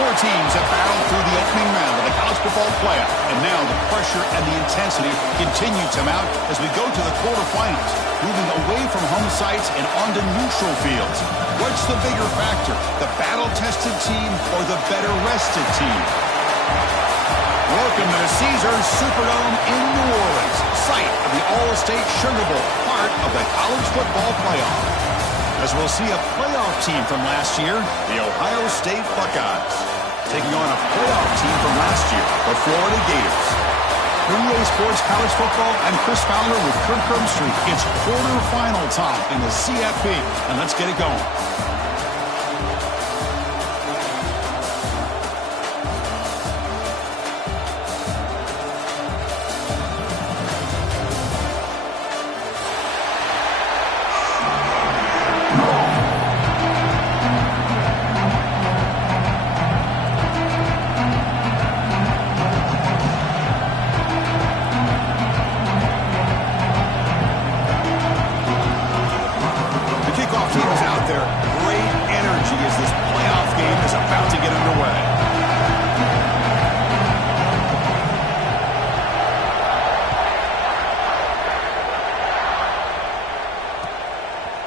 Four teams have battled through the opening round of the college football playoff, and now the pressure and the intensity continue to mount as we go to the quarterfinals, moving away from home sites and onto neutral fields. What's the bigger factor, the battle-tested team or the better-rested team? Welcome to the Caesars Superdome in New Orleans, site of the All-State Sugar Bowl, part of the college football playoff. As we'll see a playoff team from last year, the Ohio State Buckeyes, taking on a playoff team from last year, the Florida Gators. For EA Sports College Football, I'm Chris Fowler with Kirk Herbstreit. It's quarterfinal time in the CFP, and let's get it going.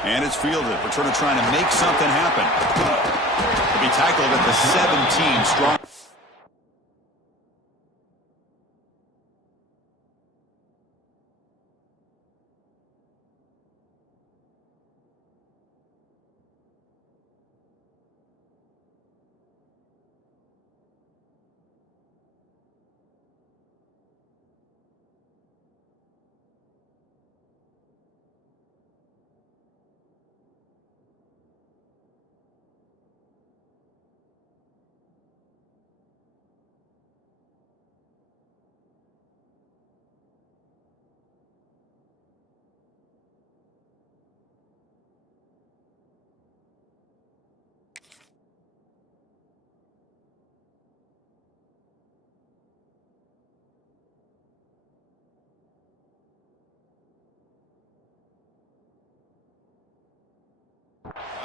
And it's fielded. Returner trying to make something happen. To be tackled at the 17 strong.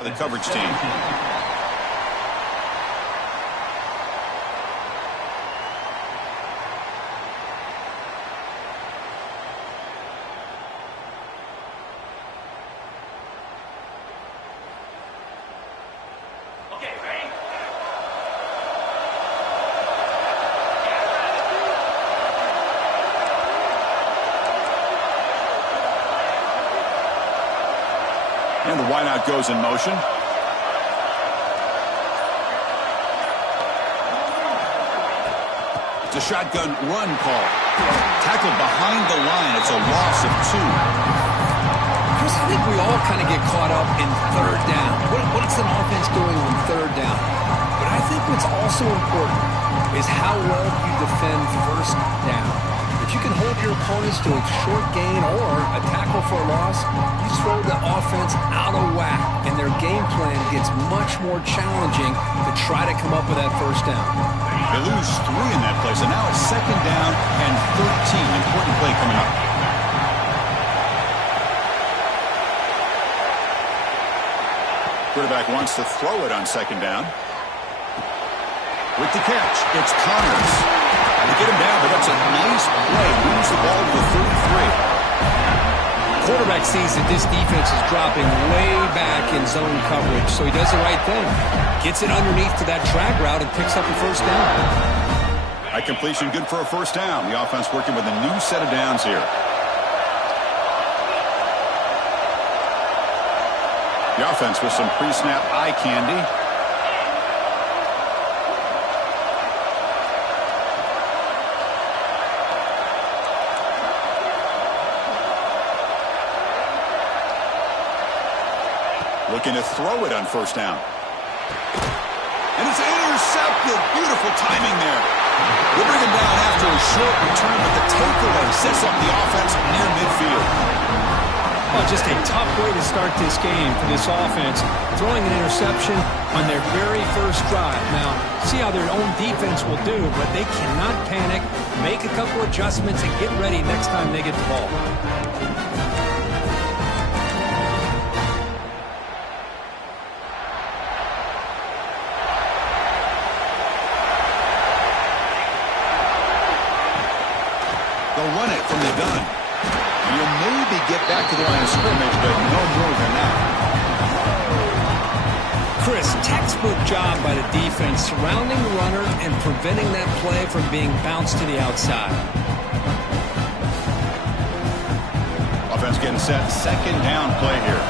The coverage team. Okay, ready? And the wideout goes in motion. It's a shotgun run call. Tackled behind the line. It's a loss of 2. Chris, I think we all kind of get caught up in third down. What's an offense doing on third down? But I think what's also important is how well you defend first down. If you can hold your opponents to a short gain or a tackle for a loss, you throw the offense out of whack, and their game plan gets much more challenging to try to come up with that first down. They lose 3 in that play, so now it's second down and 13. Important play coming up. Quarterback wants to throw it on second down. With the catch, it's Connors. They get him down, but that's a nice play. Moves the ball to the 33. Quarterback sees that this defense is dropping way back in zone coverage, so he does the right thing. Gets it underneath to that drag route and picks up a first down. That completion good for a first down. The offense working with a new set of downs here. The offense with some pre-snap eye candy. Looking to throw it on first down. And it's intercepted. Beautiful timing there. They bring him down after a short return, but the takeaway sets up the offense near midfield. Well, just a tough way to start this game for this offense, throwing an interception on their very first drive. Now, see how their own defense will do, but they cannot panic, make a couple adjustments, and get ready next time they get the ball. They'll run it from the gun. You'll maybe get back to the line of scrimmage, but no more than that. Chris, textbook job by the defense surrounding the runner and preventing that play from being bounced to the outside. Offense getting set. Second down play here.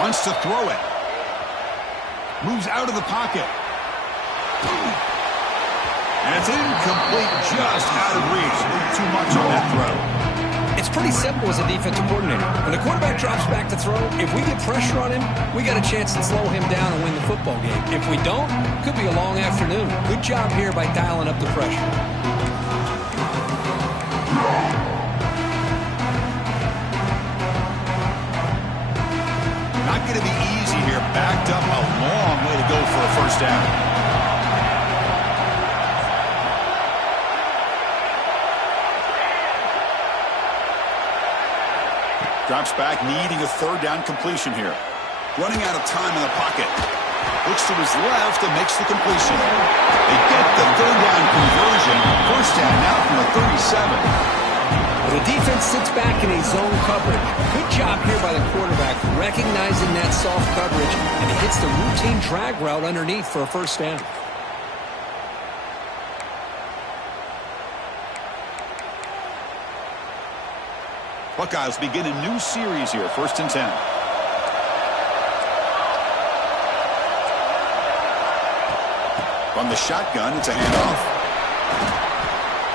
Wants to throw it. Moves out of the pocket. And it's incomplete, just out of reach. A little too much on that throw. It's pretty simple as a defensive coordinator. When the quarterback drops back to throw, if we get pressure on him, we got a chance to slow him down and win the football game. If we don't, could be a long afternoon. Good job here by dialing up the pressure. Not going to be easy here. Backed up, a long way to go for a first down. Drops back, needing a third down completion here. Running out of time in the pocket. Looks to his left and makes the completion. They get the third down conversion. First down now from the 37. The defense sits back in a zone coverage. Good job here by the quarterback, recognizing that soft coverage, and he hits the routine drag route underneath for a first down. Buckeyes begin a new series here, 1st and 10. From the shotgun, it's a handoff.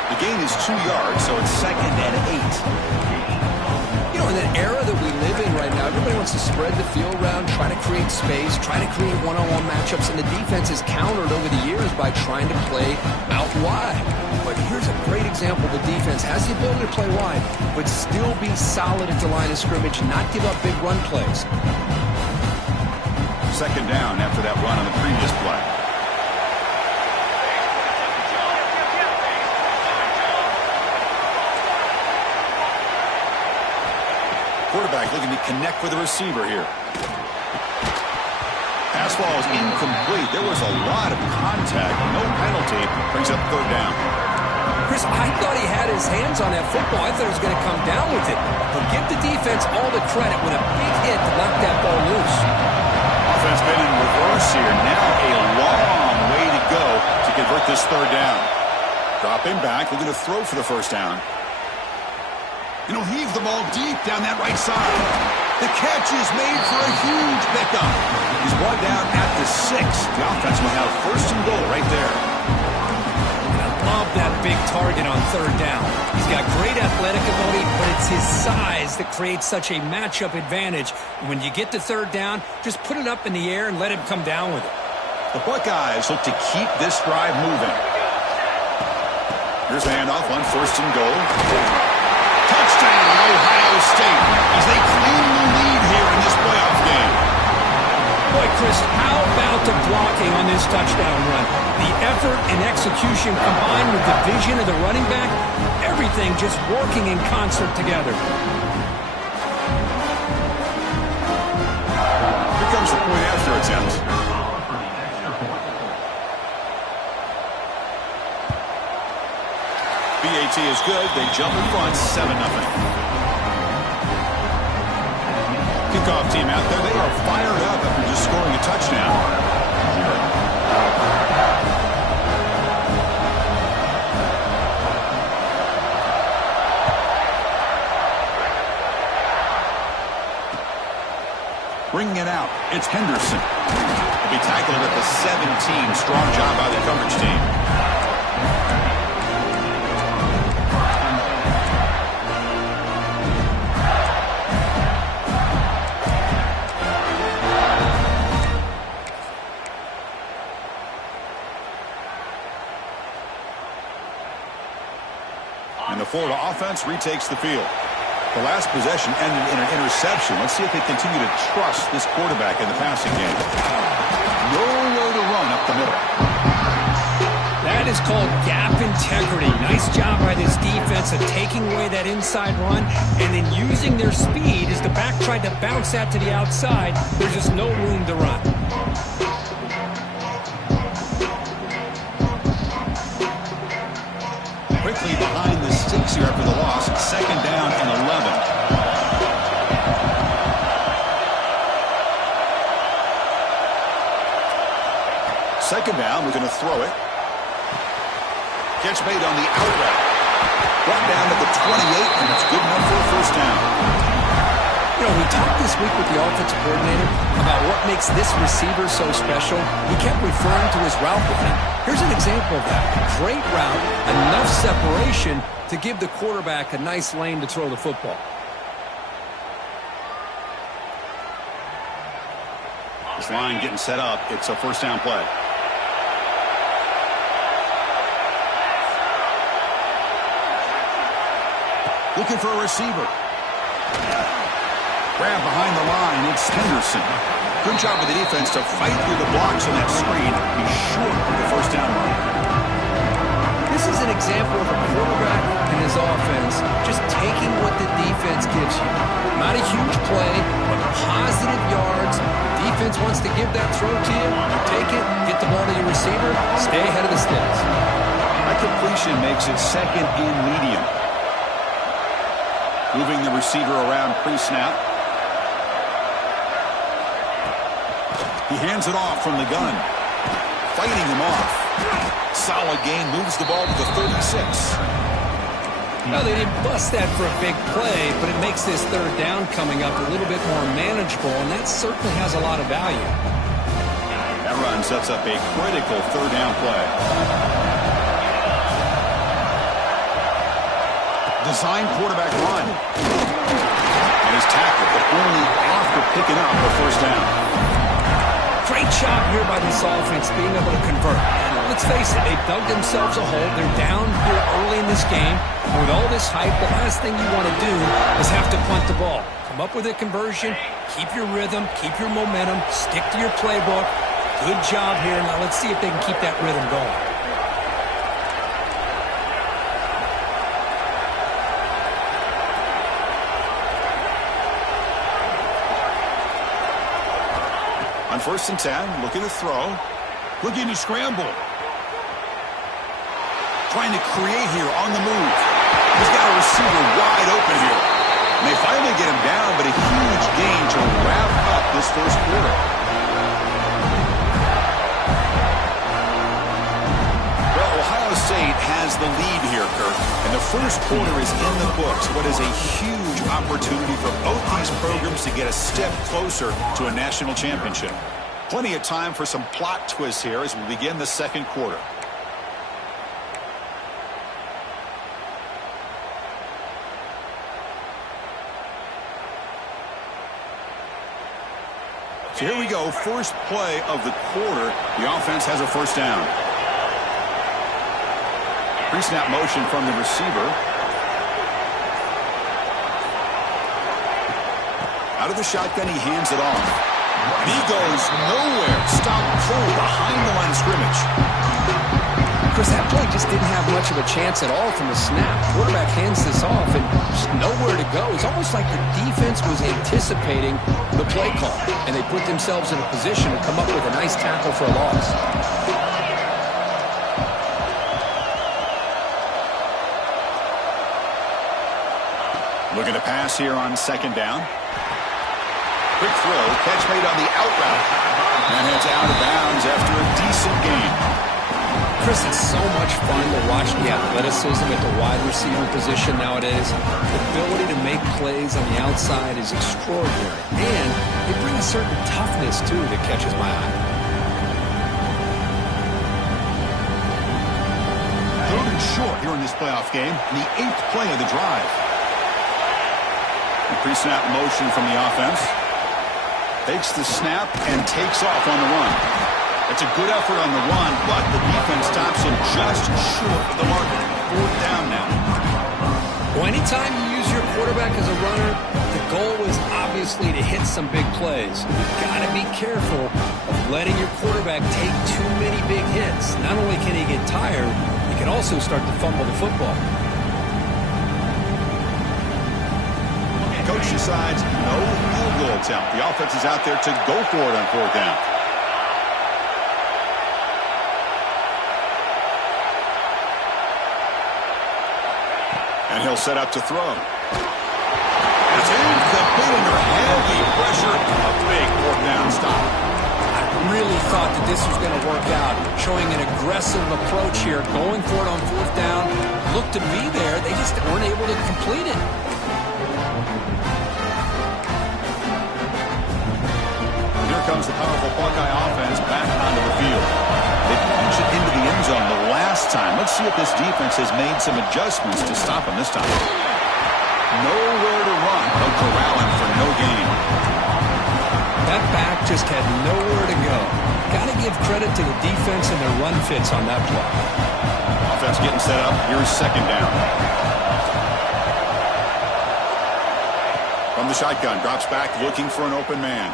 The gain is 2 yards, so it's 2nd and 8. You know, in that era that we live in right now, everybody wants to spread the field around, try to create space, try to create one-on-one matchups, and the defense has countered over the years by trying to play out wide. But here's a great example. The defense has the ability to play wide, but still be solid at the line of scrimmage, not give up big run plays. 2nd down after that run on the previous play. Quarterback looking to connect with the receiver here. Pass ball is incomplete. There was a lot of contact. No penalty. Brings up 3rd down. Chris, I thought he had his hands on that football. I thought he was going to come down with it. But give the defense all the credit with a big hit to knock that ball loose. Offense been in reverse here. Now a long way to go to convert this 3rd down. Dropping back, looking to throw for the first down. And he'll heave the ball deep down that right side. The catch is made for a huge pickup. He's brought down at the 6. The offense will have 1st and goal right there. And I love that big target on 3rd down. He's got great athletic ability, but it's his size that creates such a matchup advantage. And when you get to 3rd down, just put it up in the air and let him come down with it. The Buckeyes look to keep this drive moving. Here's a handoff on 1st and goal. Touchdown, Ohio State, as they claim the lead here in this playoff game. Boy, Chris, how about the blocking on this touchdown run? The effort and execution combined with the vision of the running back, everything just working in concert together. Here comes the point after attempt. BAT is good. They jump in front, 7-0. Kickoff team out there. They are fired up after just scoring a touchdown. Bringing it out, it's Henderson. He'll be tackled at the 17. Strong job by the coverage team. And the Florida offense retakes the field. The last possession ended in an interception. Let's see if they continue to trust this quarterback in the passing game. Nowhere to run up the middle. That is called gap integrity. Nice job by this defense of taking away that inside run and then using their speed as the back tried to bounce that to the outside. There's just no room to run. Quickly behind the sticks here after the loss. Second down and 11. Second down, we're going to throw it. Catch made on the out route. Brought down at the 28, and it's good enough for a first down. You know, we talked this week with the offensive coordinator about what makes this receiver so special. He kept referring to his route running. Here's an example of that. Great route, enough separation to give the quarterback a nice lane to throw the football. This line getting set up. It's a first down play. Looking for a receiver. Grab behind the line. It's Henderson. Good job of the defense to fight through the blocks on that screen. Be short of the first down line. This is an example of a quarterback and his offense just taking what the defense gives you. Not a huge play, but positive yards. The defense wants to give that throw to you. You take it, get the ball to your receiver, stay ahead of the sticks. That completion makes it second and medium. Moving the receiver around pre-snap. He hands it off from the gun. Fighting him off. Solid gain, moves the ball to the 36. Well, they didn't bust that for a big play, but it makes this third down coming up a little bit more manageable, and that certainly has a lot of value. That run sets up a critical third down play. Design quarterback run. And his tackle, but only after picking up the first down. Great job here by this offense being able to convert. Let's face it, they've dug themselves a hole. They're down here early in this game. And with all this hype, the last thing you want to do is have to punt the ball. Come up with a conversion, keep your rhythm, keep your momentum, stick to your playbook. Good job here. Now let's see if they can keep that rhythm going. On 1st and 10, looking to throw. Looking to scramble. Trying to create here on the move. He's got a receiver wide open here. And they finally get him down, but a huge gain to wrap up this first quarter. Well, Ohio State has the lead here, Kirk. And the first quarter is in the books. What is a huge opportunity for both these programs to get a step closer to a national championship. Plenty of time for some plot twists here as we begin the second quarter. So here we go, first play of the quarter. The offense has a first down. Pre-snap motion from the receiver. Out of the shotgun, he hands it off. And he goes nowhere. Stop cold behind the line of scrimmage. Chris, that play just didn't have much of a chance at all from the snap. Quarterback hands this off and just nowhere to go. It's almost like the defense was anticipating the play call, and they put themselves in a position to come up with a nice tackle for a loss. Looking to pass here on second down. Quick throw, catch made on the out route. And it's out of bounds after a decent gain. Chris, it's so much fun to watch the athleticism at the wide receiver position nowadays. The ability to make plays on the outside is extraordinary. And they bring a certain toughness, too, that catches my eye. Third and short here in this playoff game, the 8th play of the drive. The pre-snap motion from the offense. Takes the snap and takes off on the run. It's a good effort on the run, but the defense stops him just short of the marker. 4th down now. Well, anytime you use your quarterback as a runner, the goal is obviously to hit some big plays. You've got to be careful of letting your quarterback take too many big hits. Not only can he get tired, he can also start to fumble the football. Coach decides no field goal attempt. The offense is out there to go for it on 4th down. And he'll set up to throw. It's incomplete under heavy pressure. A big 4th down stop. I really thought that this was going to work out. Showing an aggressive approach here. Going for it on 4th down. Looked to be there. They just weren't able to complete it. Here comes the powerful Buckeye offense back onto the field. They punched it into the end zone the last time. Let's see if this defense has made some adjustments to stop him this time. Nowhere to run. They'll corral him for no gain. That back just had nowhere to go. Got to give credit to the defense and their run fits on that play. Offense getting set up. Here's 2nd down. From the shotgun, drops back looking for an open man.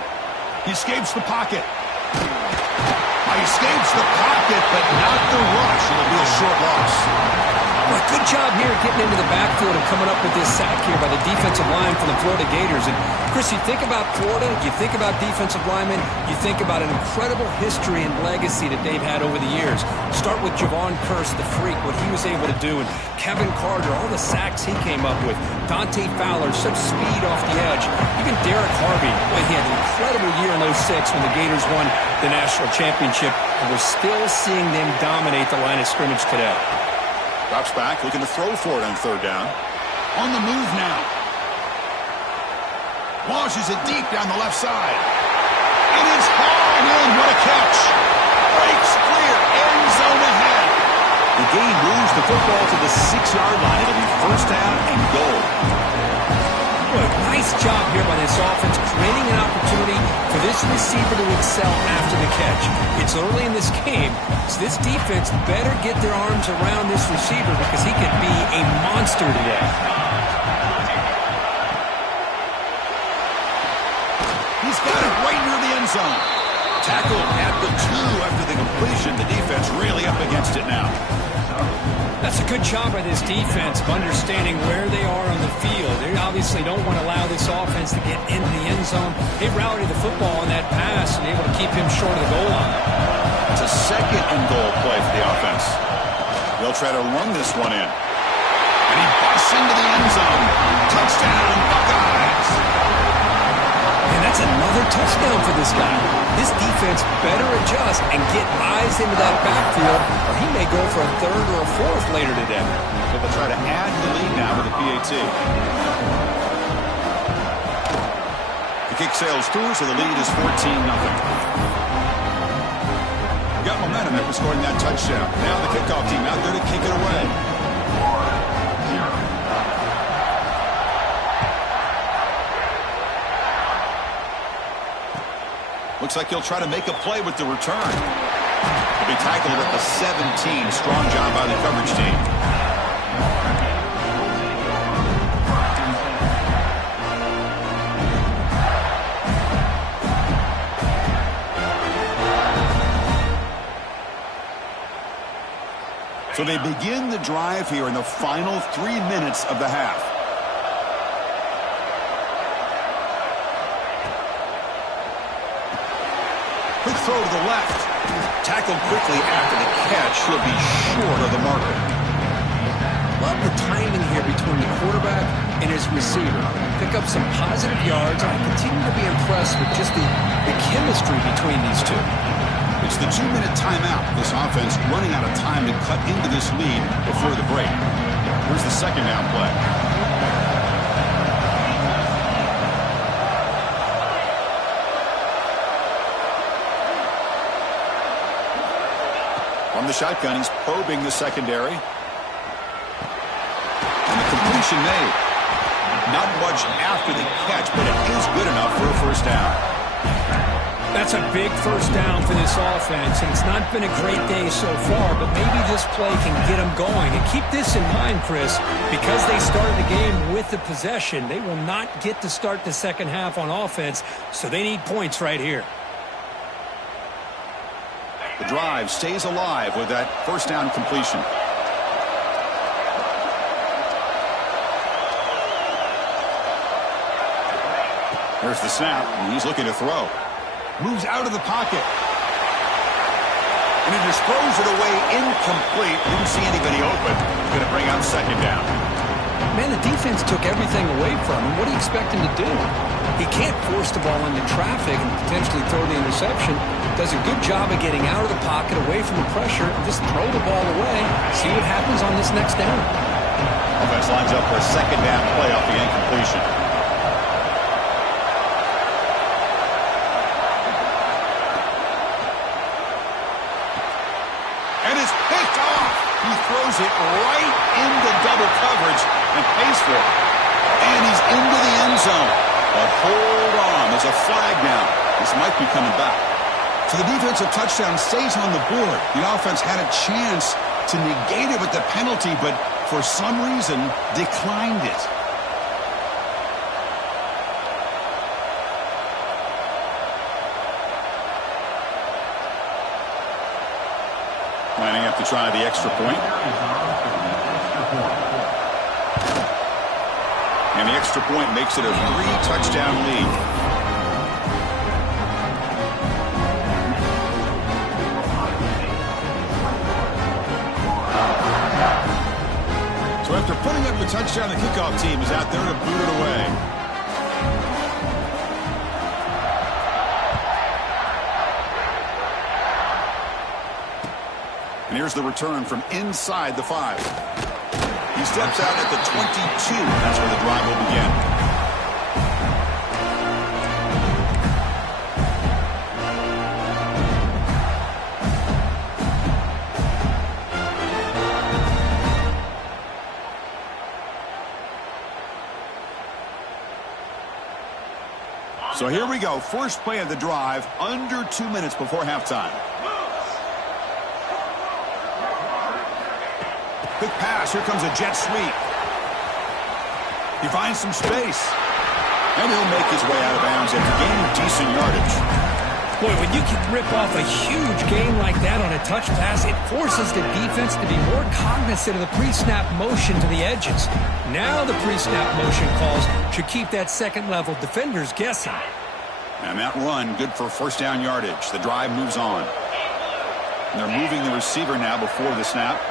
He escapes the pocket. He escapes the pocket, but not the rush. It'll be a short loss. Well, good job here getting into the backfield and coming up with this sack here by the defensive line from the Florida Gators. And, Chris, you think about Florida, you think about defensive linemen, you think about an incredible history and legacy that they've had over the years. Start with Javon Kearse, the freak, what he was able to do, and Kevin Carter, all the sacks he came up with. Dante Fowler, such speed off the edge. Even Derek Harvey, boy, he had an incredible year in 06 when the Gators won the national championship, and we're still seeing them dominate the line of scrimmage today. Drops back, looking to throw for it on 3rd down. On the move now. Launches it deep down the left side. It is hard in. What a catch. Breaks clear. End zone ahead. The game moves the football to the 6-yard line. It'll be 1st down and goal. Well, nice job here by this offense, creating an opportunity for this receiver to excel after the catch. It's early in this game, so this defense better get their arms around this receiver because he could be a monster today. He's got it right near the end zone. Tackled at the 2 after the completion. The defense really up against it now. That's a good job by this defense of understanding where they are on the field. They obviously don't want to allow this offense to get into the end zone. They routed the football on that pass and able to keep him short of the goal line. It's a 2nd and goal play for the offense. They'll try to run this one in. And he busts into the end zone. Touchdown, Buckeyes! And that's another touchdown for this guy. This defense better adjust and get eyes into that backfield, or he may go for a 3rd or a 4th later today. But they'll try to add to the lead now with a PAT. The kick sails through, so the lead is 14-0. Got momentum after scoring that touchdown. Now the kickoff team out there to kick it away. Looks like he'll try to make a play with the return. He'll be tackled at the 17. Strong job by the coverage team. So they begin the drive here in the final 3 minutes of the half. Quick throw to the left. Tackled quickly after the catch. He'll be short of the marker. Love the timing here between the quarterback and his receiver. Pick up some positive yards, and I continue to be impressed with just the chemistry between these two. It's the 2-minute timeout. This offense running out of time to cut into this lead before the break. Here's the second down play. From the shotgun, he's probing the secondary. And the completion made. Not much after the catch, but it is good enough for a first down. That's a big first down for this offense, and it's not been a great day so far, but maybe this play can get them going. And keep this in mind, Chris, because they started the game with the possession, they will not get to start the second half on offense, so they need points right here. The drive stays alive with that first down completion. There's the snap, and he's looking to throw. Moves out of the pocket. And he just throws it away incomplete. Didn't see anybody open. He's going to bring up second down. Man, the defense took everything away from him. What do you expect him to do? He can't force the ball into traffic and potentially throw the interception. Does a good job of getting out of the pocket, away from the pressure, and just throw the ball away. See what happens on this next down. Offense lines up for a second down play off the incompletion. And it's picked off. He throws it right into double coverage and pays for it. And he's into the end zone. But hold on, there's a flag now. This might be coming back. So the defensive touchdown stays on the board. The offense had a chance to negate it with the penalty, but for some reason declined it. Lining up to try the extra point. And the extra point makes it a 3-touchdown lead. So after putting up the touchdown, the kickoff team is out there to boot it away. And here's the return from inside the 5. He steps out at the 22. That's where the drive will begin. So here we go. First play of the drive, under 2 minutes before halftime. Quick pass. Here comes a jet sweep. He finds some space. And he'll make his way out of bounds after gaining decent yardage. Boy, when you can rip off a huge gain like that on a touch pass, it forces the defense to be more cognizant of the pre-snap motion to the edges. Now the pre-snap motion calls should keep that second-level defenders guessing. And that run, good for first down yardage. The drive moves on. And they're moving the receiver now before the snap.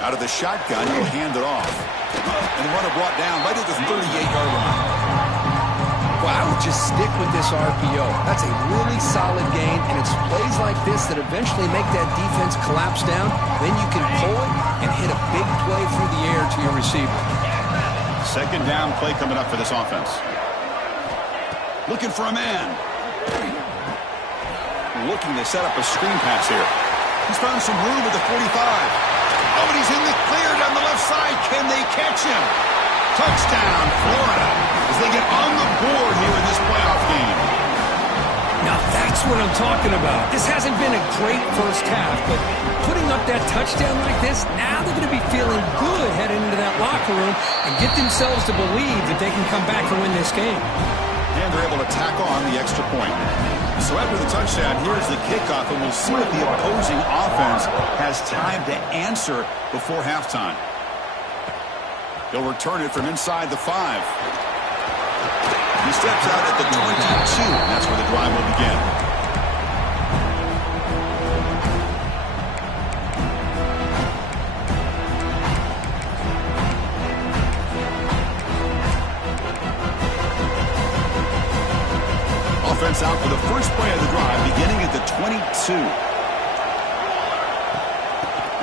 Out of the shotgun, he'll hand it off. And the runner brought down right at the 38-yard line. Well, I would just stick with this RPO. That's a really solid gain, and it's plays like this that eventually make that defense collapse down. Then you can pull it and hit a big play through the air to your receiver. Second down play coming up for this offense. Looking for a man. Looking to set up a screen pass here. He's found some room at the 45. Oh, and he's in the clear down the left side. Can they catch him? Touchdown, Florida, as they get on the board here in this playoff game. Now that's what I'm talking about. This hasn't been a great first half, but putting up that touchdown like this, now they're going to be feeling good heading into that locker room and get themselves to believe that they can come back and win this game. And they're able to tack on the extra point. So after the touchdown, here's the kickoff, and we'll see if the opposing offense has time to answer before halftime. He'll return it from inside the 5. He steps out at the 22, and that's where the drive will begin. offense out for the first play of the drive, beginning at the 22.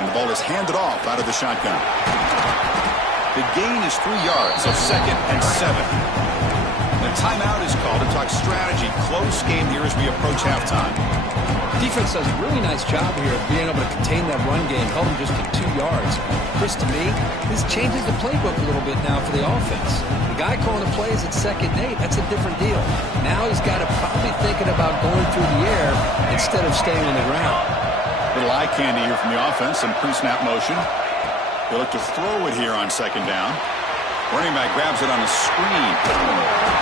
And the ball is handed off out of the shotgun. The gain is 3 yards, so 2nd and 7. The timeout is called to talk strategy. Close game here as we approach halftime. Defense does a really nice job here of being able to contain that run game, held them just to 2 yards. Chris, to me, this changes the playbook a little bit now for the offense. The guy calling the plays at 2nd and 8, that's a different deal. Now he's got to probably thinking about going through the air instead of staying on the ground. Little eye candy here from the offense, some pre-snap motion. They look to throw it here on 2nd down. Running back grabs it on a screen.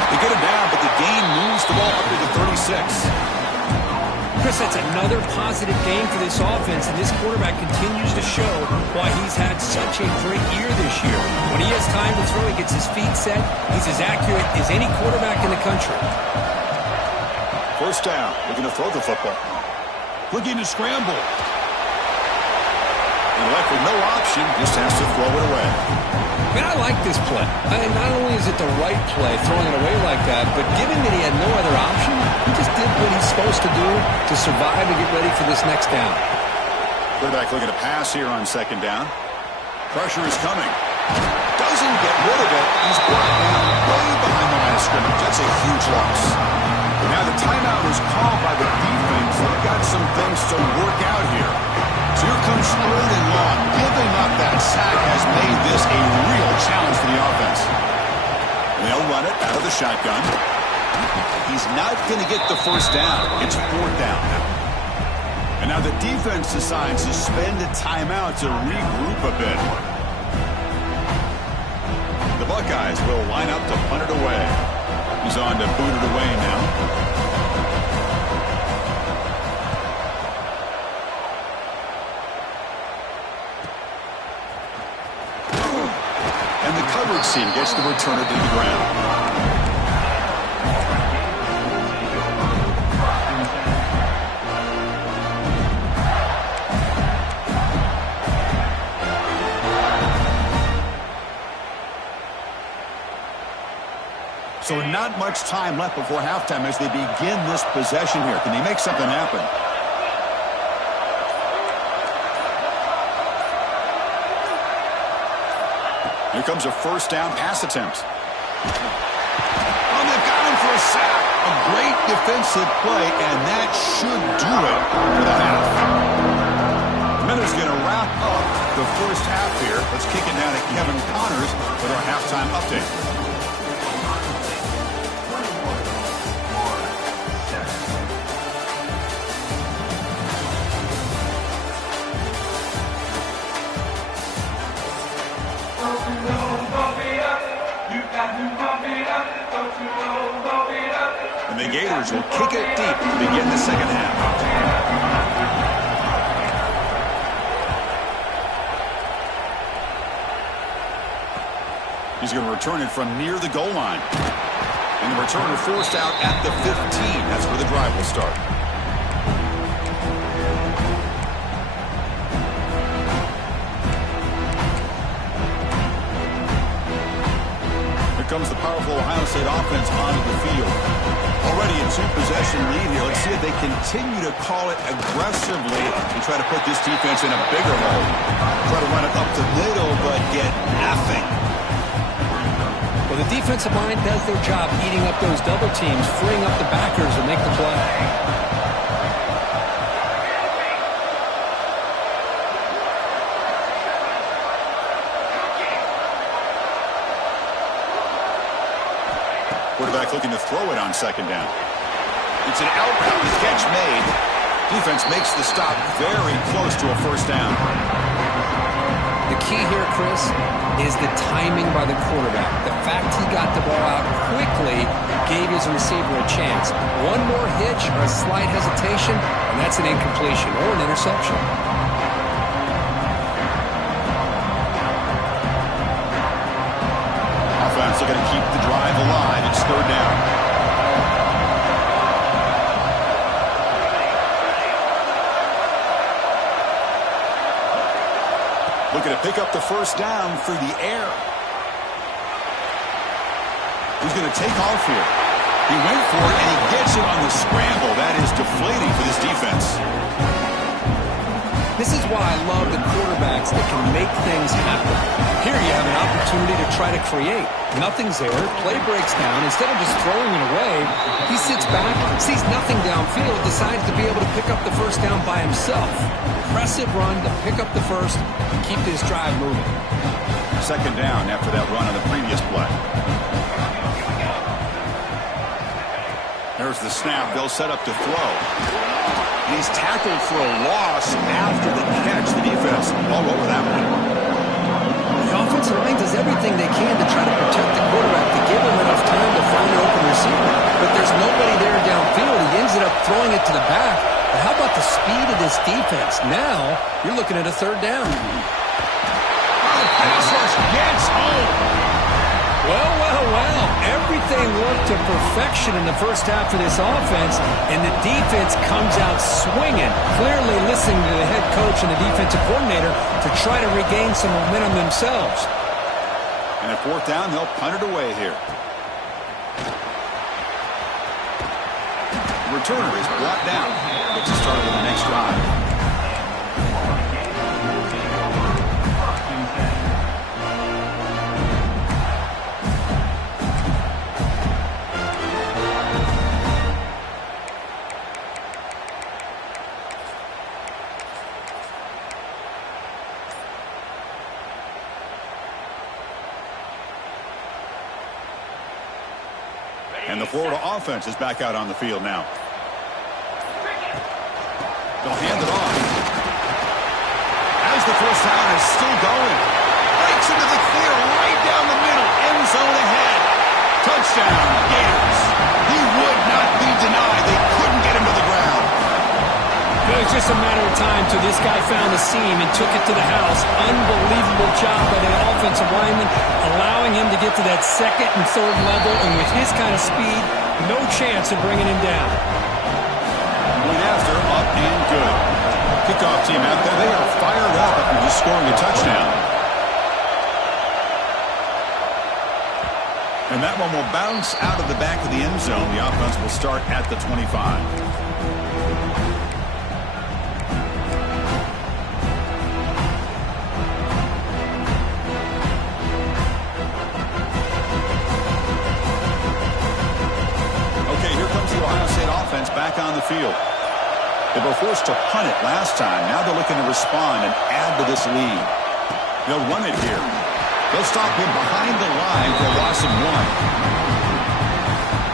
They get it down, but the gain moves the ball up to the 36. Chris, that's another positive game for this offense, and this quarterback continues to show why he's had such a great year this year. When he has time to throw, he gets his feet set. He's as accurate as any quarterback in the country. First down, looking to throw the football. Looking to scramble. And left with no option, just has to throw it away. Man, I like this play. Not only is it the right play, throwing it away like that, but given that he had no other option, he just did what he's supposed to do to survive and get ready for this next down. Quarterback looking to pass here on 2nd down. Pressure is coming. Doesn't get rid of it. He's brought down way behind the line of scrimmage. That's a huge loss. Now the timeout is called by the defense. They've got some things to work out here. So here comes 3rd and long. Giving up that sack has made this a real challenge for the offense. They'll run it out of the shotgun. He's not going to get the first down. It's 4th down now. And now the defense decides to spend a timeout to regroup a bit. The Buckeyes will line up to punt it away. He's on to boot it away now. And the coverage team gets the returner to the ground. So not much time left before halftime as they begin this possession here. Can they make something happen? Here comes a first down pass attempt. Oh, they've got him for a sack. A great defensive play, and that should do it for the half. Miller's going to wrap up the first half here. Let's kick it down to Kevin Connors with our halftime update. And the Gators will kick it deep to begin the second half. He's going to return it from near the goal line. And the returner forced out at the 15. That's where the drive will start. Comes the powerful Ohio State offense onto the field. Already a 2-possession lead here. Let's see if they continue to call it aggressively and try to put this defense in a bigger hole. Try to run it up the middle, but get nothing. Well, the defensive line does their job eating up those double teams, freeing up the backers to make the play. Quarterback looking to throw it on 2nd down. It's an out-route catch made. Defense makes the stop very close to a first down. The key here, Chris, is the timing by the quarterback. The fact he got the ball out quickly gave his receiver a chance. One more hitch or a slight hesitation, and that's an incompletion or an interception. Offense looking to keep the drive alive. It's 3rd down. Looking to pick up the first down through the air. He's going to take off here. He went for it, and he gets it on the scramble. That is deflating for this defense. This is why I love the quarterbacks that can make things happen. Here you have an opportunity to try to create. Nothing's there. Play breaks down. Instead of just throwing it away, he sits back, sees nothing downfield, decides to be able to pick up the first down by himself. Impressive run to pick up the first and keep this drive moving. Second down after that run on the previous play. There's the snap. They'll set up to throw. And he's tackled for a loss after the catch. The defense all over that one. The offensive line does everything they can to try to protect the quarterback, to give him enough time to find an open receiver. But there's nobody there downfield. He ends up throwing it to the back. But how about the speed of this defense? Now you're looking at a third down. The pass rush gets home. Well. Everything worked to perfection in the first half of this offense, and the defense comes out swinging, clearly listening to the head coach and the defensive coordinator to try to regain some momentum themselves. And at fourth down, they'll punt it away here. The returner is brought down. Gets to start with the next drive. And the Florida offense is back out on the field now. They'll hand it off. As the first down is still going. Breaks into the clear right down the middle. End zone ahead. Touchdown, Gators. He would not be denied. They couldn't get him to the ground. It was just a matter of time till this guy found the seam and took it to the house. Unbelievable job by the offensive lineman, allowing him to get to that second and third level, and with his kind of speed, no chance of bringing him down. Point after, up and good. Kickoff team out there, they are fired up after just scoring a touchdown. And that one will bounce out of the back of the end zone. The offense will start at the 25. Back on the field. They were forced to punt it last time. Now they're looking to respond and add to this lead. They'll run it here. They'll stop him behind the line for a loss of 1.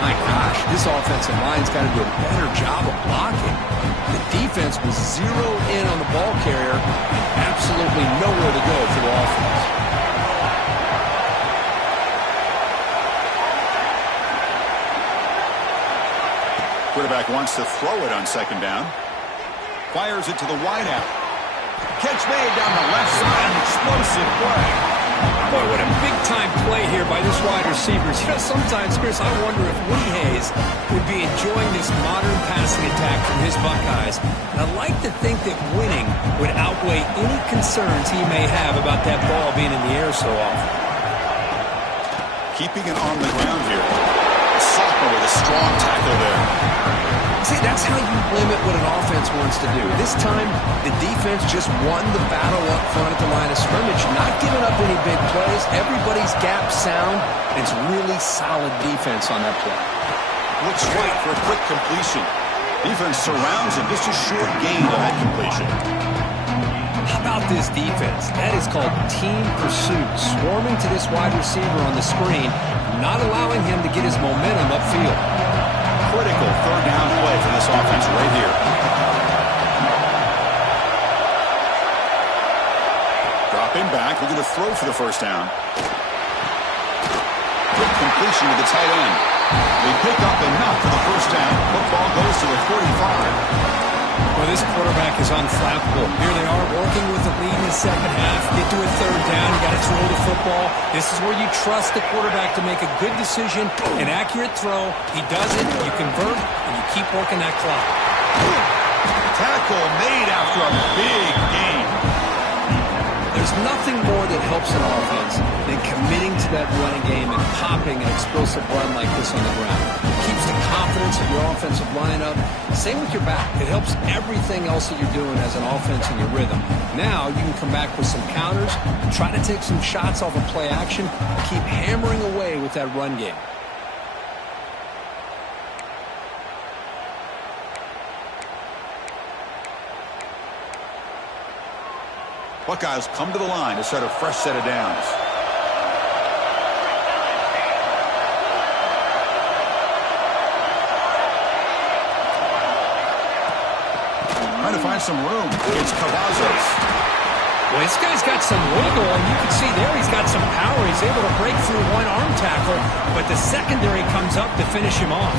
My gosh, this offensive line's got to do a better job of blocking. The defense was zeroed in on the ball carrier and absolutely nowhere to go for the offense. Quarterback wants to throw it on second down. Fires it to the wideout. Catch made down the left side. An explosive play. Boy, what a big-time play here by this wide receiver. You know, sometimes, Chris, I wonder if Woody Hayes would be enjoying this modern passing attack from his Buckeyes. And I'd like to think that winning would outweigh any concerns he may have about that ball being in the air so often. Keeping it on the ground here. Sophomore with a strong tackle there. See, that's how you limit what an offense wants to do. This time, the defense just won the battle up front at the line of scrimmage, not giving up any big plays. Everybody's gap sound. It's really solid defense on that play. Looks right for a quick completion. Defense surrounds him. Just a short gain on that completion. How about this defense? That is called team pursuit. Swarming to this wide receiver on the screen, not allowing him to get his momentum upfield. Critical third down play for this offense right here. Dropping back, looking to throw for the first down. Quick completion to the tight end. They pick up enough for the first down. Football goes to the 45. Well, this quarterback is unflappable. Here they are working with the lead in the second half. Get to a third down. You got to throw the football. This is where you trust the quarterback to make a good decision, an accurate throw. He does it, you convert, and you keep working that clock. Tackle made after a big gain. There's There's nothing more that helps an offense than committing to that running game and popping an explosive run like this on the ground. It keeps the confidence of your offensive lineup. Same with your back. It helps everything else that you're doing as an offense in your rhythm. Now you can come back with some counters, try to take some shots off of play action, and keep hammering away with that run game. Buckeyes come to the line to start a fresh set of downs. Trying to find some room. It's Cavazos. Well, this guy's got some wiggle, and you can see there he's got some power. He's able to break through one arm tackle, but the secondary comes up to finish him off.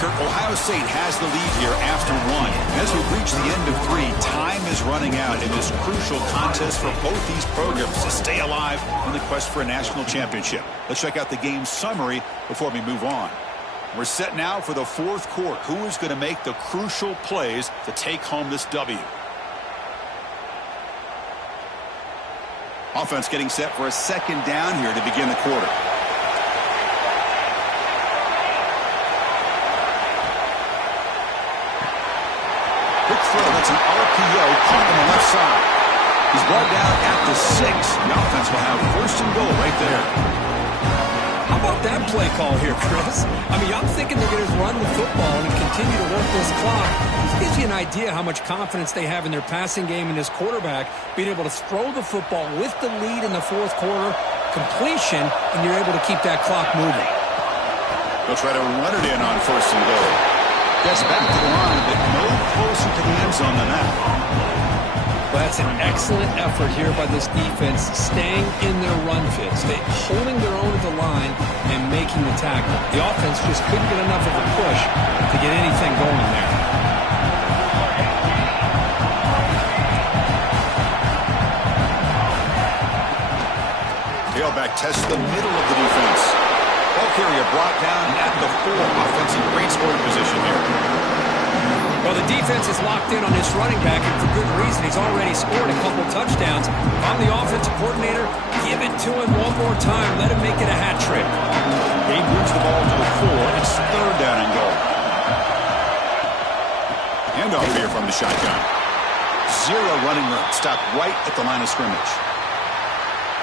Ohio State has the lead here after one. As we reach the end of three, time is running out in this crucial contest for both these programs to stay alive in the quest for a national championship. Let's check out the game summary before we move on. We're set now for the fourth quarter. Who is going to make the crucial plays to take home this W? Offense getting set for a second down here to begin the quarter. That's an RPO caught on the left side. He's brought down at the 6. The offense will have first and goal right there. How about that play call here, Chris? I mean, I'm thinking they're going to run the football and continue to work this clock. This gives you an idea how much confidence they have in their passing game and this quarterback being able to throw the football with the lead in the fourth quarter, completion, and you're able to keep that clock moving. They'll try to run it in on first and goal. Gets back to the line, but no closer to the end zone than that. Well, that's an excellent effort here by this defense, staying in their run fit, holding their own at the line and making the tackle. The offense just couldn't get enough of a push to get anything going there. Tailback tests the middle of the defense. Ball carrier brought down at the 4. Offensive great scoring position here. Well, the defense is locked in on this running back, and for good reason. He's already scored a couple touchdowns. If I'm the offensive coordinator, give it to him one more time. Let him make it a hat trick. He moves the ball to the 4. It's third down and goal. Handoff here from the shotgun. Zero running room. Stopped right at the line of scrimmage.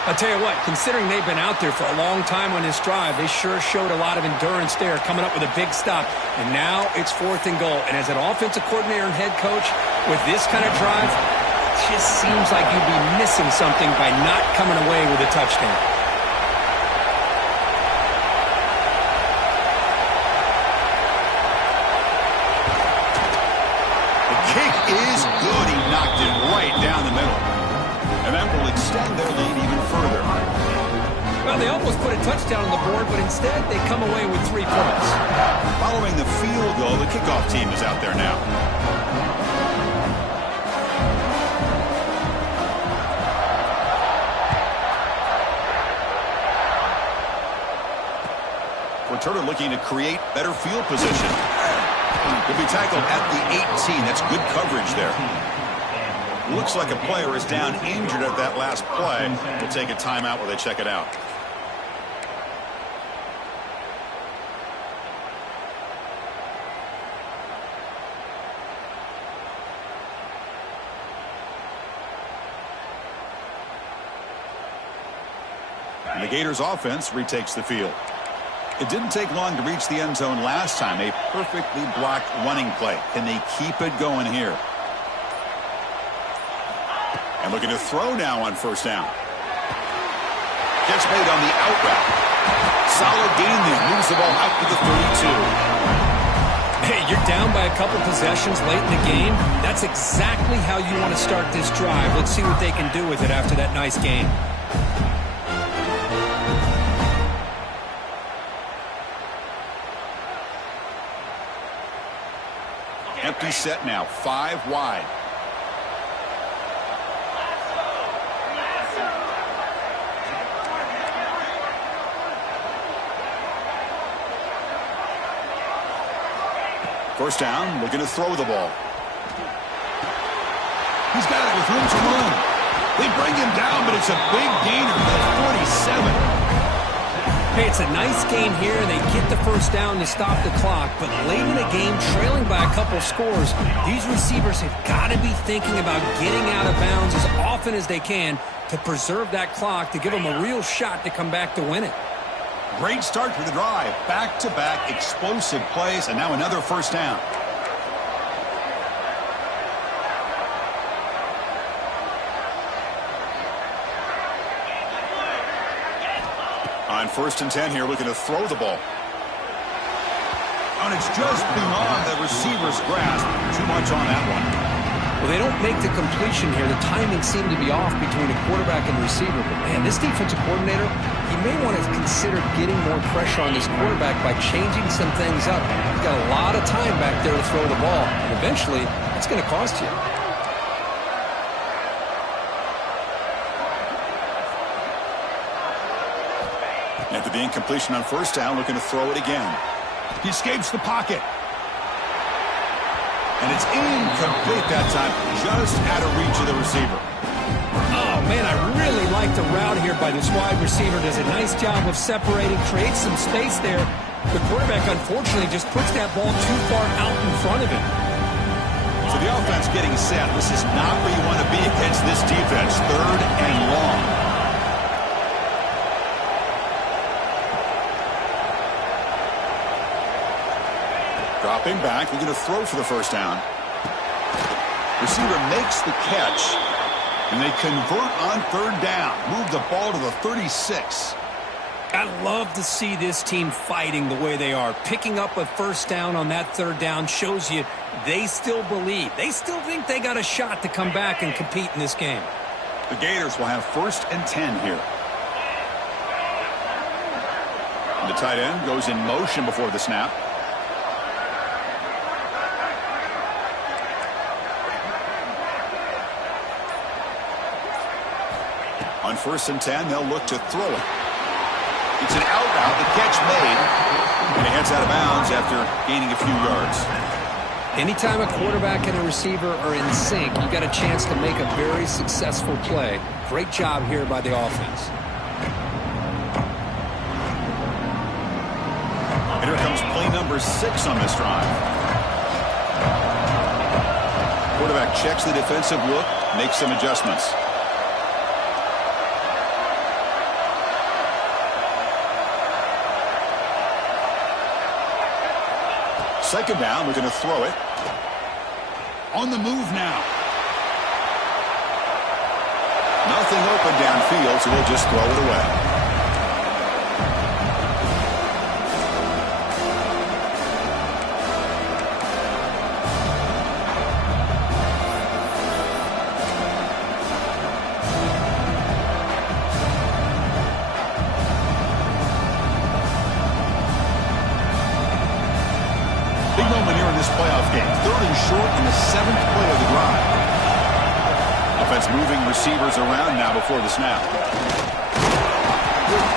I'll tell you what, considering they've been out there for a long time on this drive, they sure showed a lot of endurance there, coming up with a big stop. And now it's fourth and goal. And as an offensive coordinator and head coach, with this kind of drive, it just seems like you'd be missing something by not coming away with a touchdown. The kick is good. He knocked it right down the middle. And that will extend their lead even further. Well, they almost put a touchdown on the board, but instead they come away with 3 points. Following the field goal, the kickoff team is out there now. Returner looking to create better field position. He'll be tackled at the 18. That's good coverage there. Looks like a player is down injured at that last play. We'll take a timeout while they check it out. And the Gators offense retakes the field. It didn't take long to reach the end zone last time. A perfectly blocked running play. Can they keep it going here? And looking to throw now on first down. Gets made on the out route. Solid gain there. Moves the ball out to the 32. Hey, you're down by a couple possessions late in the game. That's exactly how you want to start this drive. Let's see what they can do with it after that nice game. Empty set now. 5 wide. First down, looking to throw the ball. He's got it with room to run. They bring him down, but it's a big gainer for the 47. Hey, it's a nice gain here, and they get the first down to stop the clock. But late in the game, trailing by a couple scores, these receivers have got to be thinking about getting out of bounds as often as they can to preserve that clock, to give them a real shot to come back to win it. Great start to the drive. Back-to-back explosive plays, and now another first down. On 1st and 10 here, looking to throw the ball. And it's just beyond the receiver's grasp. Too much on that one. Well, they don't make the completion here. The timing seemed to be off between a quarterback and receiver. But, man, this defensive coordinator, he may want to consider getting more pressure on this quarterback by changing some things up. He's got a lot of time back there to throw the ball. And eventually, that's going to cost you. After the incompletion on first down, looking to throw it again. He escapes the pocket. And it's incomplete that time, just out of reach of the receiver. Oh, man, I really like the route here by this wide receiver. Does a nice job of separating, creates some space there. The quarterback, unfortunately, just puts that ball too far out in front of him. So the offense getting set. This is not where you want to be against this defense. 3rd and long. Dropping back, we're going to throw for the first down. Receiver makes the catch, and they convert on 3rd down. Move the ball to the 36. I love to see this team fighting the way they are. Picking up a first down on that 3rd down shows you they still believe. They still think they got a shot to come back and compete in this game. The Gators will have 1st and 10 here. And the tight end goes in motion before the snap. On 1st and 10, they'll look to throw it. It's an out route, the catch made, and he heads out of bounds after gaining a few yards. Anytime a quarterback and a receiver are in sync, you got a chance to make a very successful play. Great job here by the offense. And here comes play number 6 on this drive. Quarterback checks the defensive look, makes some adjustments. Second down, we're going to throw it. On the move now. Nothing open downfield, so we'll just throw it away. Big moment here in this playoff game. 3rd and short in the 7th play of the drive. Offense moving receivers around now before the snap.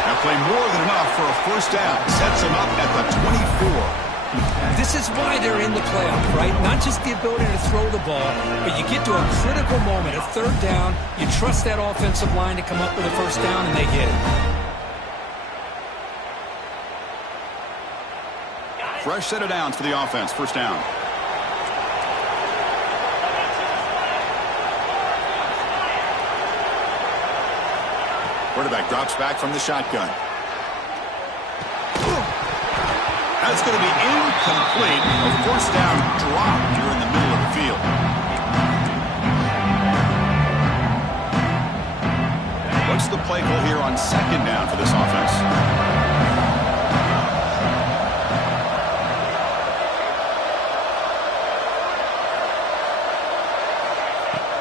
Now play more than enough for a first down. Sets them up at the 24. This is why they're in the playoff, right? Not just the ability to throw the ball, but you get to a critical moment, a 3rd down. You trust that offensive line to come up with a first down, and they get it. Fresh set of downs for the offense. First down. Quarterback drops back from the shotgun. That's going to be incomplete. A first down drop here in the middle of the field. What's the play call here on 2nd down for this offense?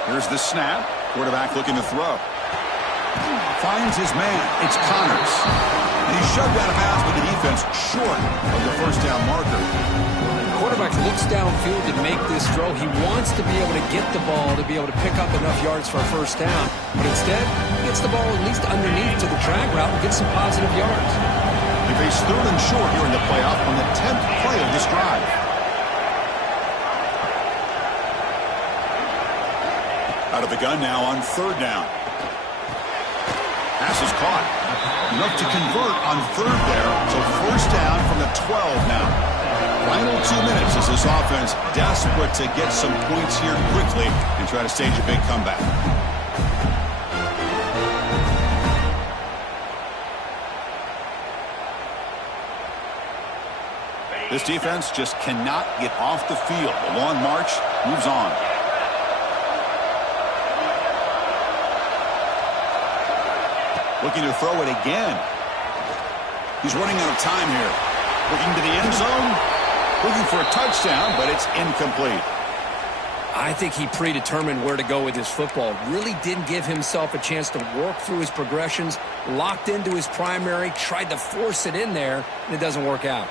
Here's the snap. Quarterback looking to throw. Finds his man. It's Connors. And he's shoved out of bounds with the defense short of the first down marker. Quarterback looks downfield to make this throw. He wants to be able to get the ball to be able to pick up enough yards for a first down. But instead, he gets the ball at least underneath to the drag route and gets some positive yards. They face 3rd and short here in the playoff on the 10th play of this drive. Out of the gun now on third down. Pass is caught. Enough to convert on third there. So first down from the 12 now. Final 2 minutes as this offense desperate to get some points here quickly and try to stage a big comeback. This defense just cannot get off the field. The long march moves on. Looking to throw it again. He's running out of time here. Looking to the end zone. Looking for a touchdown, but it's incomplete. I think he predetermined where to go with his football. Really didn't give himself a chance to work through his progressions. Locked into his primary. Tried to force it in there, and it doesn't work out.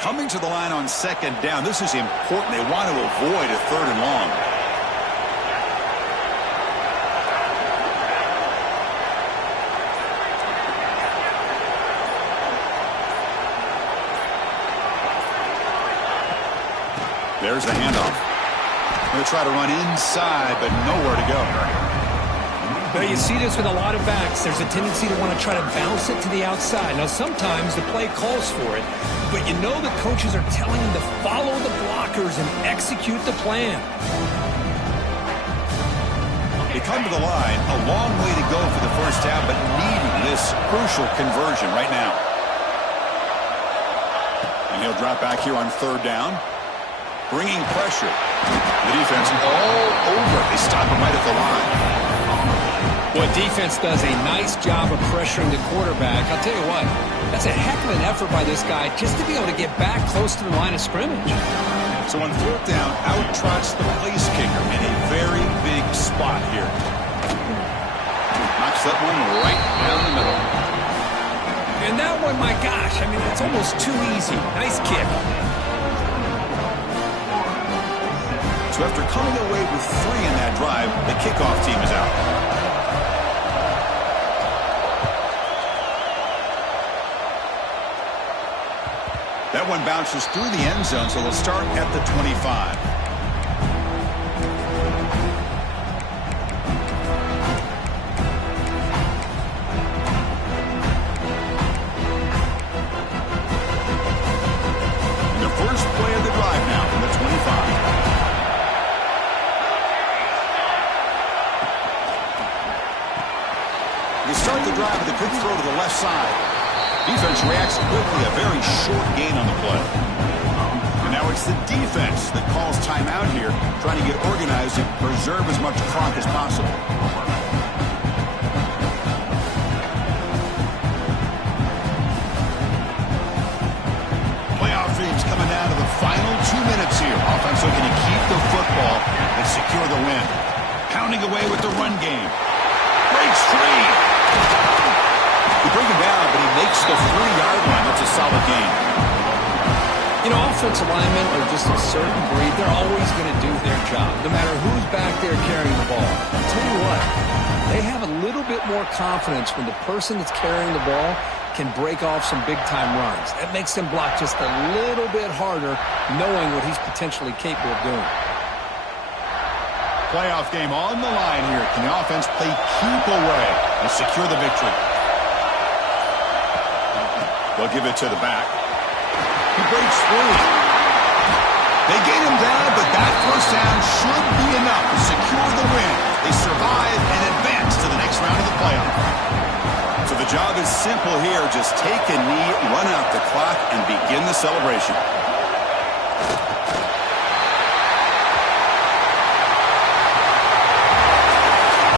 Coming to the line on second down. This is important. They want to avoid a third and long. There's the handoff. Going to try to run inside, but nowhere to go. Now you see this with a lot of backs. There's a tendency to want to try to bounce it to the outside. Now sometimes the play calls for it, but you know the coaches are telling them to follow the blockers and execute the plan. They come to the line, a long way to go for the first down, but needing this crucial conversion right now. And he'll drop back here on third down. Bringing pressure. The defense all over. They stop him right at the line. Well, defense does a nice job of pressuring the quarterback. I'll tell you what, that's a heck of an effort by this guy just to be able to get back close to the line of scrimmage. So on fourth down, out trots the place kicker in a very big spot here. Knocks that one right down the middle. And that one, my gosh, I mean, it's almost too easy. Nice kick. So after coming away with 3 in that drive, the kickoff team is out. That one bounces through the end zone, so they'll start at the 25. And the first play of the drive now from the 25. They start the drive with a quick throw to the left side. Defense reacts quickly, a very short gain on the play. And now it's the defense that calls timeout here, trying to get organized and preserve as much clock as possible. Playoff dreams coming down to the final 2 minutes here. Offense looking to keep the football and secure the win. Pounding away with the run game. Breaks free. They bring him down, but he makes the 3-yard line. That's a solid game. You know, offensive linemen are just a certain breed. They're always going to do their job, no matter who's back there carrying the ball. I'll tell you what, they have a little bit more confidence when the person that's carrying the ball can break off some big-time runs. That makes them block just a little bit harder, knowing what he's potentially capable of doing. Playoff game on the line here. Can the offense play keep away and secure the victory? They'll give it to the back. He breaks free. They get him down, but that first down should be enough to secure the win. They survive and advance to the next round of the playoff. So the job is simple here. Just take a knee, run out the clock, and begin the celebration.